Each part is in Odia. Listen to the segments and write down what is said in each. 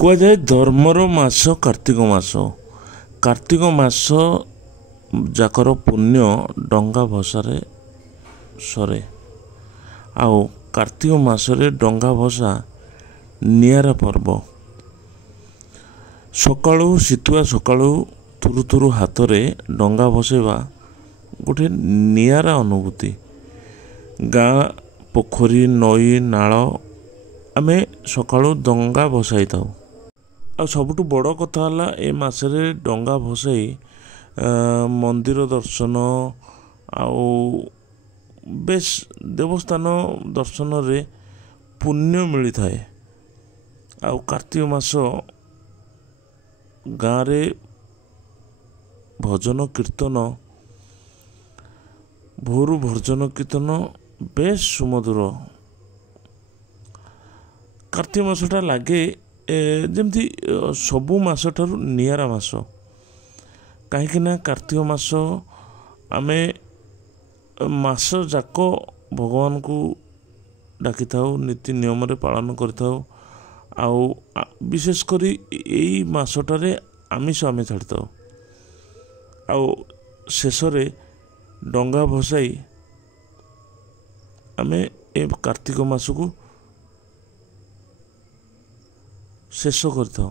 କୁହାଯାଏ ଧର୍ମର ମାସ କାର୍ତ୍ତିକ ମାସ। କାର୍ତ୍ତିକ ମାସ ଯାକର ପୁଣ୍ୟ ଡଙ୍ଗା ଭସାରେ ସରେ। ଆଉ କାର୍ତ୍ତିକ ମାସରେ ଡଙ୍ଗା ଭସା ନିଆରା ପର୍ବ। ସକାଳୁ ଶୀତୁଆ ସକାଳୁ ଥୁରୁ ଥୁରୁ ହାତରେ ଡଙ୍ଗା ଭସାଇବା ଗୋଟେ ନିଆରା ଅନୁଭୂତି। ଗାଁ ପୋଖରୀ ନଈ ନାଳ ଆମେ ସକାଳୁ ଡଙ୍ଗା ଭସାଇଥାଉ। ଆଉ ସବୁଠୁ ବଡ଼ କଥା ହେଲା ଏ ମାସରେ ଡଙ୍ଗା ଭସାଇ ମନ୍ଦିର ଦର୍ଶନ ଆଉ ବେଶ ଦେବସ୍ଥାନ ଦର୍ଶନରେ ପୁଣ୍ୟ ମିଳିଥାଏ। ଆଉ କାର୍ତ୍ତିକ ମାସ ଗାଁରେ ଭଜନ କୀର୍ତ୍ତନ ଭୋରୁ ଭଜନ କୀର୍ତ୍ତନ ବେଶ ସୁମଧୁର। କାର୍ତ୍ତିକ ମାସଟା ଲାଗେ ଯେମିତି ସବୁ ମାସ ଠାରୁ ନିଆରା ମାସ। କାହିଁକିନା କାର୍ତ୍ତିକ ମାସ ଆମେ ମାସ ଯାକ ଭଗବାନଙ୍କୁ ଡାକିଥାଉ, ନୀତି ନିୟମରେ ପାଳନ କରିଥାଉ। ଆଉ ବିଶେଷ କରି ଏଇ ମାସଟାରେ ଆମିଷ ଆମେ ଛାଡ଼ିଥାଉ। ଆଉ ଶେଷରେ ଡଙ୍ଗା ଭସାଇ ଆମେ ଏ କାର୍ତ୍ତିକ ମାସକୁ ଶେଷ କରିଥାଉ।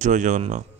ଜୟ ଜଗନ୍ନାଥ।